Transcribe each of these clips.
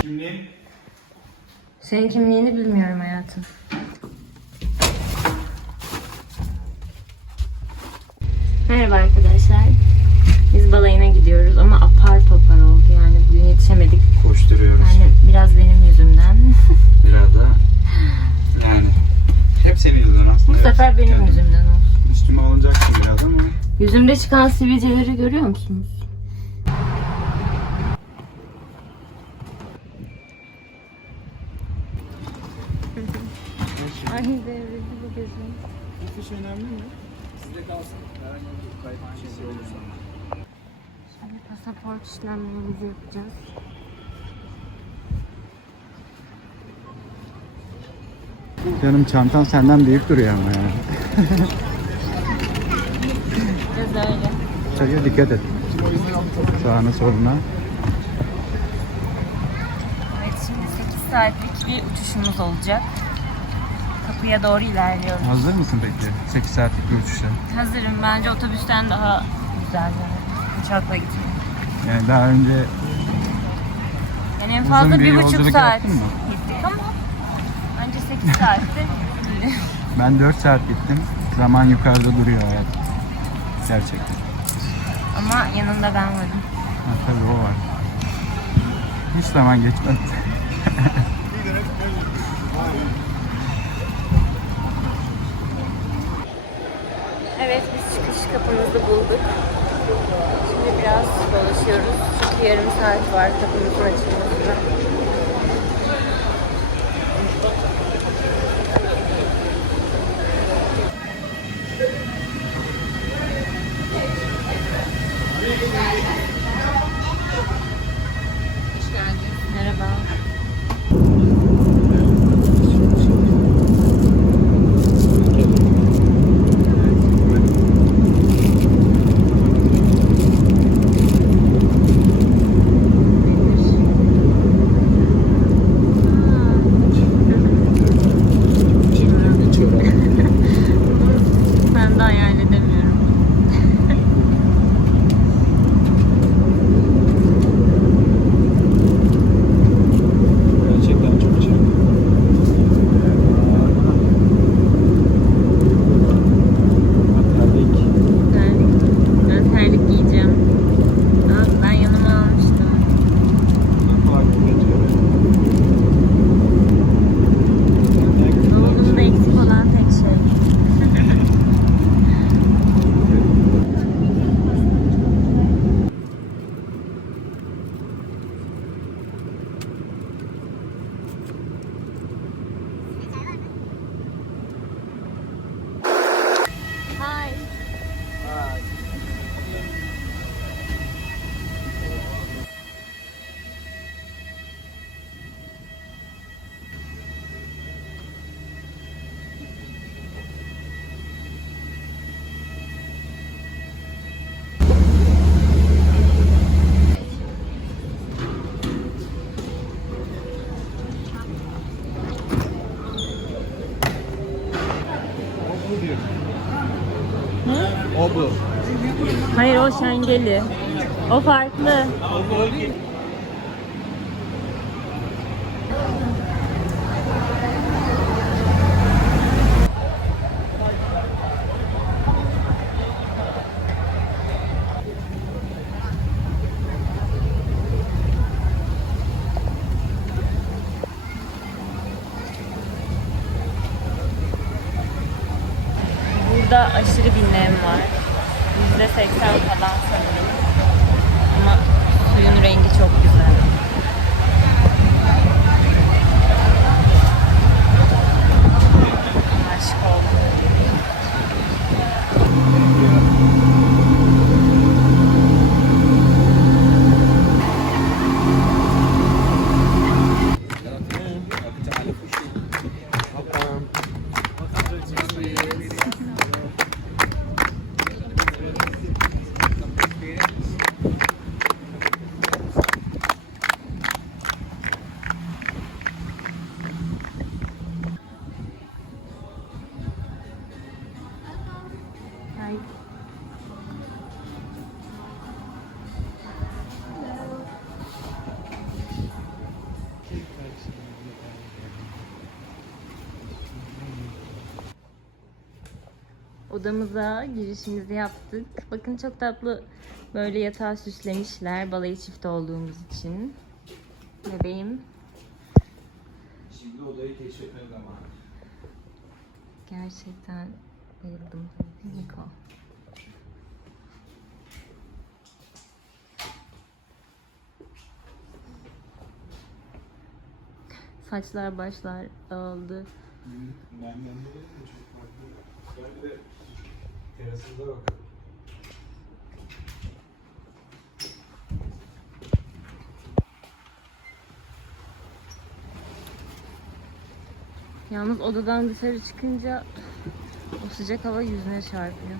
Kimliğin? Senin kimliğini bilmiyorum hayatım. Merhaba arkadaşlar. Biz balayına gidiyoruz ama apar topar oldu yani bugün yetişemedik. Koşturuyoruz. Yani biraz benim yüzümden. Biraz da yani hep senin yüzünden aslında. Bu sefer benim Yani yüzümden olsun. Üstüme alınacaksın biraz ama Yüzümde çıkan sivilceleri görüyor musunuz? Ay devrildi bu gözüm. bu fiş önemli mi? Sizde kalsın. Herhangi bir kayıp bir şey olursa. Şimdi pasaport işlemlerimizi yapacağız. Canım çantan senden büyük duruyor ama ya. Biraz öyle. Dikkat et. Sağına soluna. Evet şimdi 8 saatlik bir uçuşumuz olacak. Kapıya doğru ilerliyoruz. Hazır mısın peki? 8 saatlik bir uçuşa. Hazırım. Bence otobüsten daha güzel yani. Uçakla gitmek. Yani daha önce Yani en fazla bir bir, buçuk yolculuk saat yaptın mı? Gittik ama bence 8 saatte ben 4 saat gittim. Zaman yukarıda duruyor hayat. Gerçekten. ama yanında ben varım. Ha, tabii o var. Hiç zaman geçmedi. Evet biz çıkış kapımızı bulduk. Şimdi biraz dolaşıyoruz. Çünkü yarım saat var kapımızın açılmasına. Şengeli. O farklı. Odamıza girişimizi yaptık. Bakın çok tatlı böyle yatağı süslemişler balayı çift olduğumuz için. Bebeğim Şimdi odayı keşfetme zamanı. gerçekten bayıldım. Niko. Saçlar başlar dağıldı. Benden dolayı da çok farklı. Bir de terasında bakalım. Yalnız odadan dışarı çıkınca o sıcak hava yüzüne çarpıyor.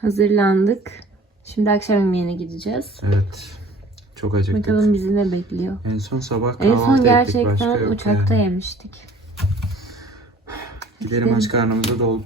Hazırlandık. Şimdi akşam yemeğine gideceğiz. Evet. Çok acıktık. Bakalım bizi ne bekliyor. En son sabah kahvaltı En son ettik. gerçekten Başka uçakta yani. yemiştik. Gidelim aç karnımıza dol.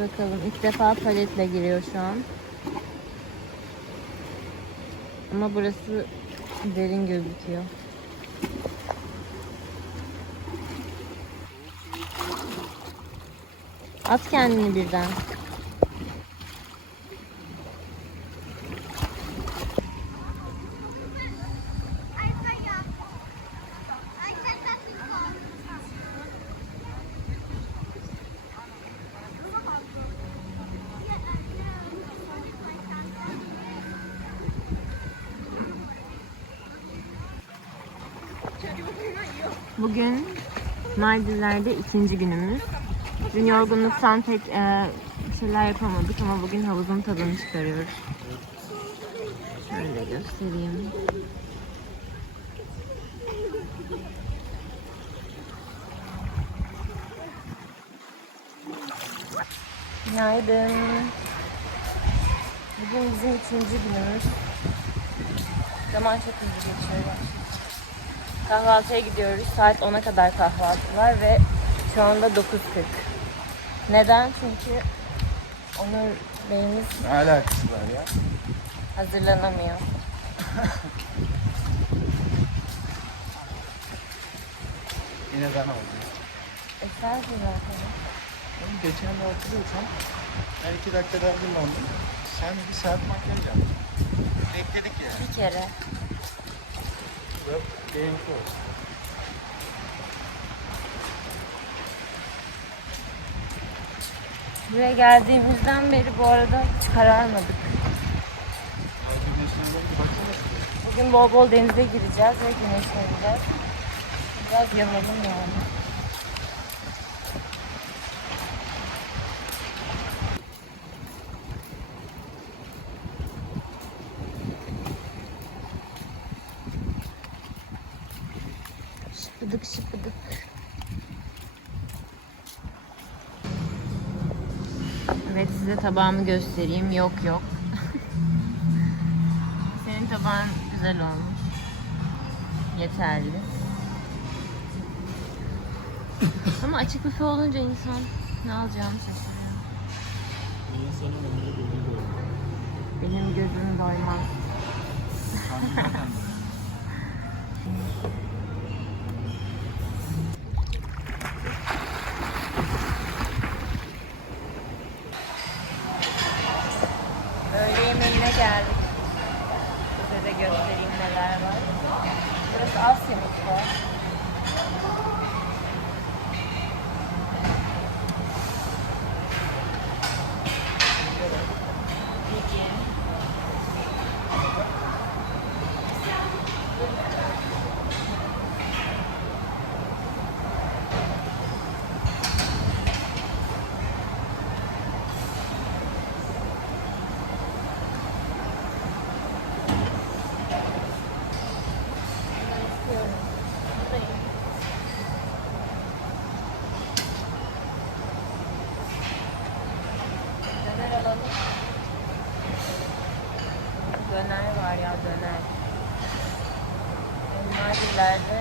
Bakalım. İlk defa paletle giriyor şu an. Ama burası derin gözüküyor. At kendini birden. Bugün Maldivler'de ikinci günümüz. Dün yorgunluktan pek e, şeyler yapamadık ama bugün havuzun tadını çıkarıyoruz. Şöyle göstereyim. Günaydın. Bugün bizim ikinci günümüz. Zaman çok hızlı geçiyor. Kahvaltıya gidiyoruz. Saat 10'a kadar kahvaltı var ve şu anda 9.40. Neden? Çünkü Onur Bey'imiz Ne alakası var ya? hazırlanamıyor. Yine ben oldum. Eserdi zaten. Oğlum geçen de hatırlıyorsan ben iki dakikada hazırlandım. Sen bir saat makyaj yaptın. Bekledik ya. Bir kere. Yok, benimki olsun. Buraya geldiğimizden beri bu arada hiç kararmadık. Bugün bol bol denize gireceğiz ve güneşleneceğiz. Biraz yanalım yani. Şıpıdık şıpıdık. Evet size tabağımı göstereyim. Yok yok. Senin tabağın güzel olmuş. Yeterli. Ama açık büfe olunca insan ne alacağını şaşırıyor. Benim gözüm doymaz. Yemeğine geldik. Size de göstereyim neler var. Burası Asya mutfağı. Lord.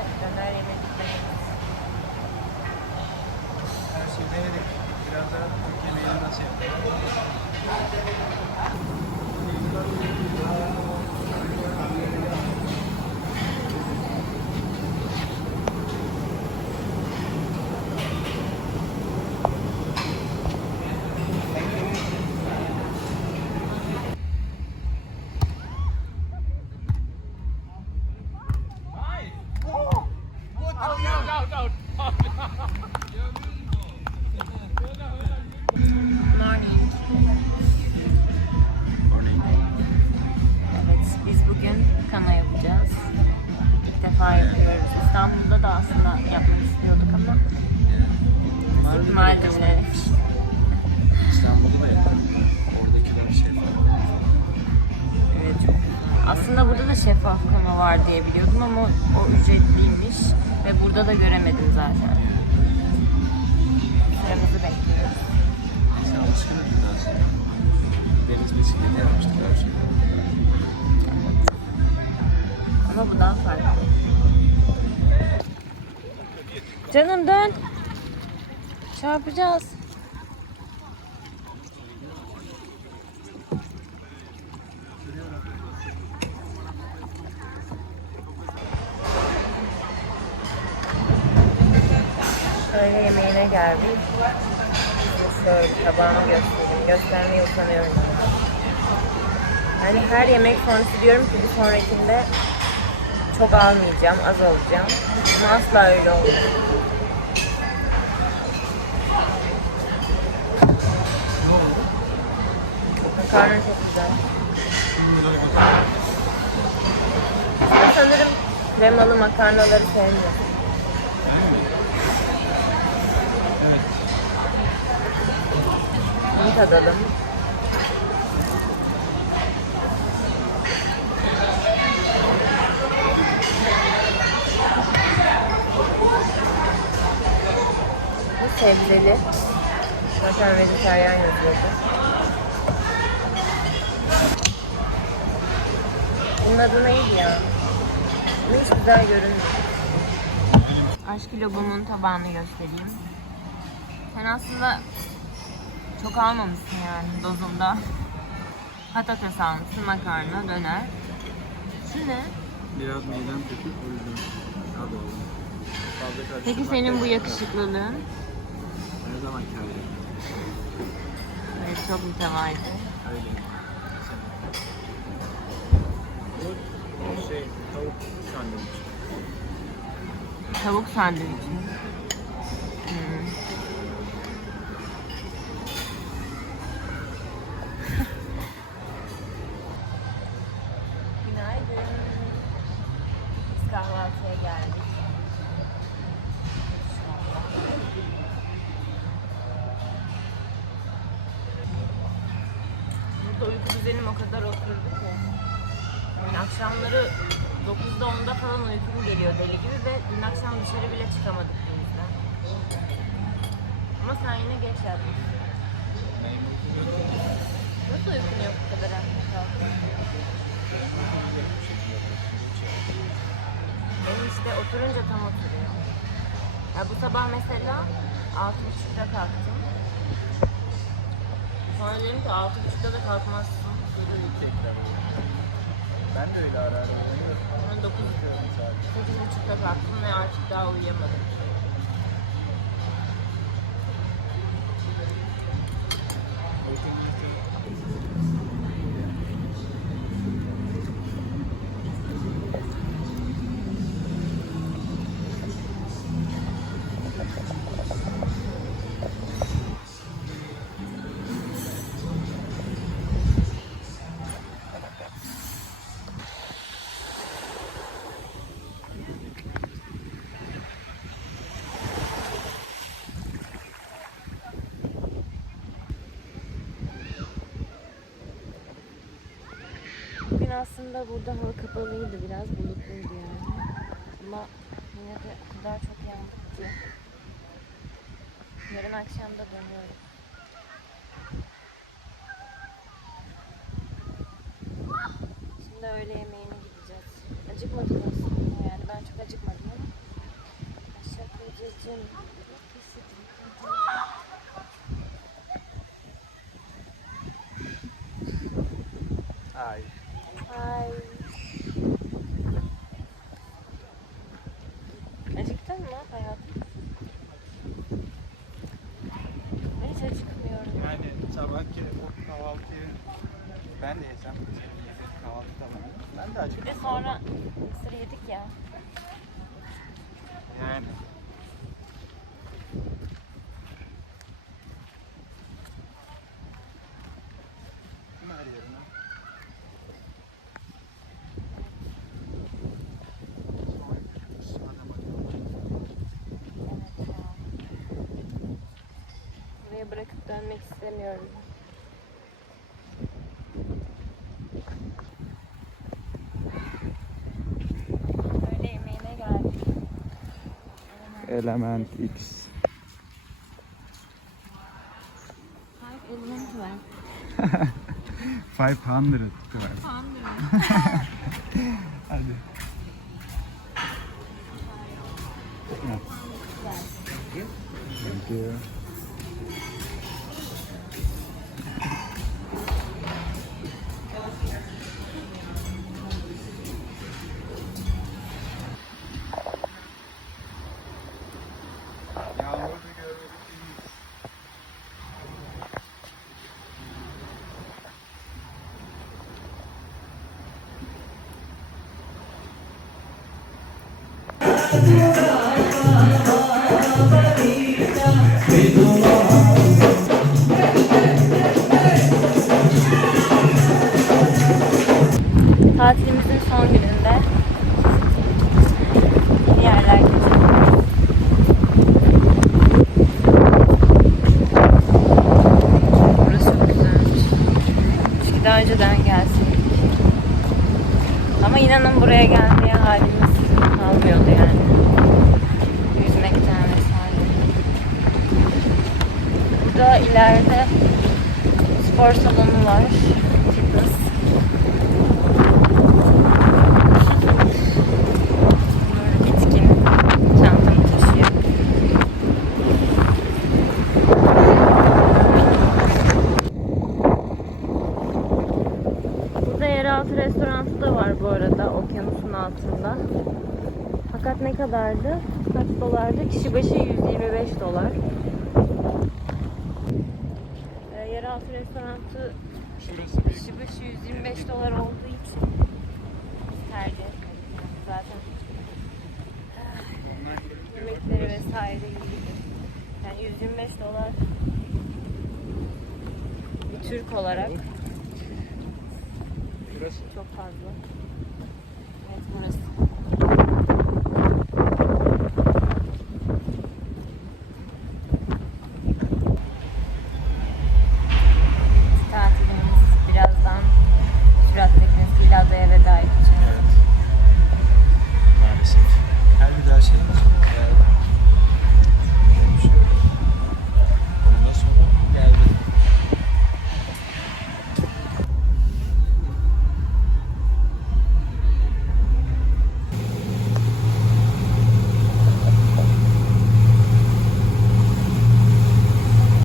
Canım dön. Çarpacağız. Öğle yemeğine geldik. Şöyle tabağımı göstereyim. Göstermeye utanıyorum. Yani her yemek sonrası diyorum ki bir sonrakinde çok almayacağım, az alacağım. Ama asla öyle olmuyor. Makarna çok güzel. Ben sanırım kremalı makarnaları sevmiyorum. Evet. Bunu tadalım. Bu sebzeli. Zaten vejetaryen yazıyordu. Bunun adı neydi ya? Bu hiç güzel görünmüyor. Aşk lobumun tabağını göstereyim. Sen aslında çok almamışsın yani dozunda. Patates almışsın, makarna, döner. Şu ne? Biraz midem kötü o yüzden. Hadi oğlum. Fazla karıştırmak Peki senin bu yok. yakışıklılığın? Ne zaman öyle? Evet, çok mütevazı. Tavuk sandviç. Tavuk sandviç? Kalktın? Benim işte oturunca tam oturuyor. Ya bu sabah mesela 6.30'da kalktım. Sonra dedim ki 6.30'da da kalkmazsın. Ben de öyle ara ara. Sonra 9 8.30'da kalktım ve artık daha uyuyamadım. Aslında burada hava kapalıydı biraz bulutluydu yani. Ama yine de o kadar çok yağmur ki. Yarın akşam da dönüyorum. Şimdi öğle yemeğine gideceğiz. Acıkmadık aslında yani ben çok acıkmadım ama. Aşağı kocacığım. Ay. Ay. Acıktın mı hayatım? Ben hiç acıkmıyorum. Yani sabahki o kahvaltıyı ben de yesem senin yediğin kahvaltıda mı? Ben de Bir acıktım. de sonra mısır yedik ya. Yani. Kim her yerine? Sonra gidiyoruz, adama diyoruz. Evet ya. Buraya bırakıp dönmek istemiyorum. Öğle yemeğine geldik. Element X. Five element var. 500 var. Hadi. Thank you. Yağmur Tatilimizin son gününde bir yerler geziyoruz. Burası çok güzelmiş. Keşke daha önceden gelseydik. Ama inanın buraya gelmeye halimiz kalmıyordu yani. Yüzmekten vesaire. Burada ileride spor salonu var. Fitness. Böyle bitkin çantamı taşıyor. Burada yeraltı restoranı da var bu arada okyanusun altında. Fakat ne kadardı? Kaç dolardı? Kişi başı 125 dolar. Ee, yeraltı restoranı kişi başı 125 dolar olduğu için tercih etmedik. Yani zaten yemekleri vesaire iyiydi. Yani 125 dolar bir Türk olarak çok fazla. Evet burası.